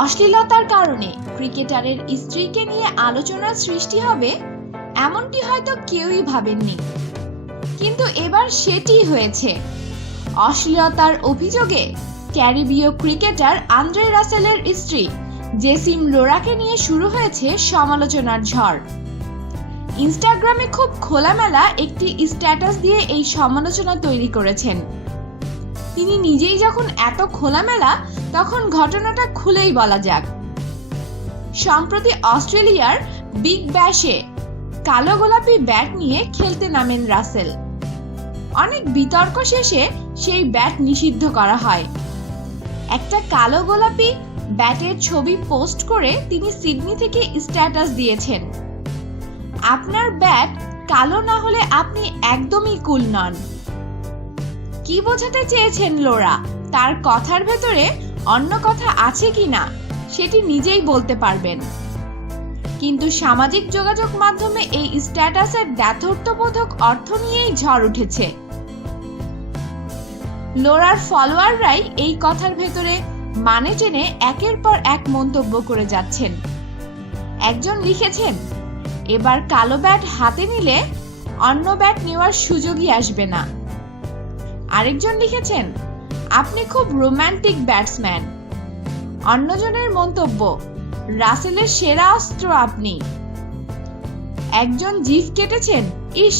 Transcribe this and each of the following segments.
অশ্লীলতার কারণে ক্রিকেটারের স্ত্রীকে নিয়ে আলোচনার সৃষ্টি হবে এমনটি হয়তো কেউই ভাবেননি, কিন্তু এবার সেটি হয়েছে। অশ্লীলতার অভিযোগে ক্যারিবীয় ক্রিকেটার আন্দ্রে রাসেলের স্ত্রী জেসিম লোরাকে নিয়ে শুরু হয়েছে সমালোচনার ঝড়। ইনস্টাগ্রামে খুব খোলামেলা একটি স্ট্যাটাস দিয়ে এই সমালোচনা তৈরি করেছেন। তিনি নিজেই যখন এত খোলামেলা, তখন ঘটনাটা খুলেই বলা যাক। সম্প্রতি অস্ট্রেলিয়ার বিগ ব্যাশে কালো গোলাপি ব্যাট নিয়ে খেলতে নামেন রাসেল। অনেক বিতর্ক শেষে সেই ব্যাট নিষিদ্ধ করা হয়। একটা কালো গোলাপি ব্যাটের ছবি পোস্ট করে তিনি সিডনি থেকে স্ট্যাটাস দিয়েছেন, আপনার ব্যাট কালো না হলে আপনি একদমই কুল নন। কি বোঝাতে চেয়েছেন লোরা, তার কথার ভেতরে অন্য কথা আছে কিনা সেটি নিজেই বলতে পারবেন। কিন্তু সামাজিক যোগাযোগ মাধ্যমে এই স্ট্যাটাসের দ্ব্যর্থবোধক অর্থ নিয়েই ঝড় উঠেছে। লোরার ফলোয়াররাই এই কথার ভেতরে মানে টেনে একের পর এক মন্তব্য করে যাচ্ছেন। একজন লিখেছেন, এবার কালো ব্যাট হাতে নিলে অন্য ব্যাট নেওয়ার সুযোগই আসবে না। আরেকজন লিখেছেন, আপনি খুব রোমান্টিক ব্যাটসম্যান। অন্যজনের মন্তব্য, রাসেলের সেরা অস্ত্র আপনি। একজন জিফ কেটেছেন, ইস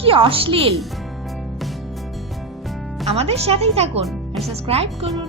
কি অশ্লীল। আমাদের সাথেই থাকুন আর সাবস্ক্রাইব করুন।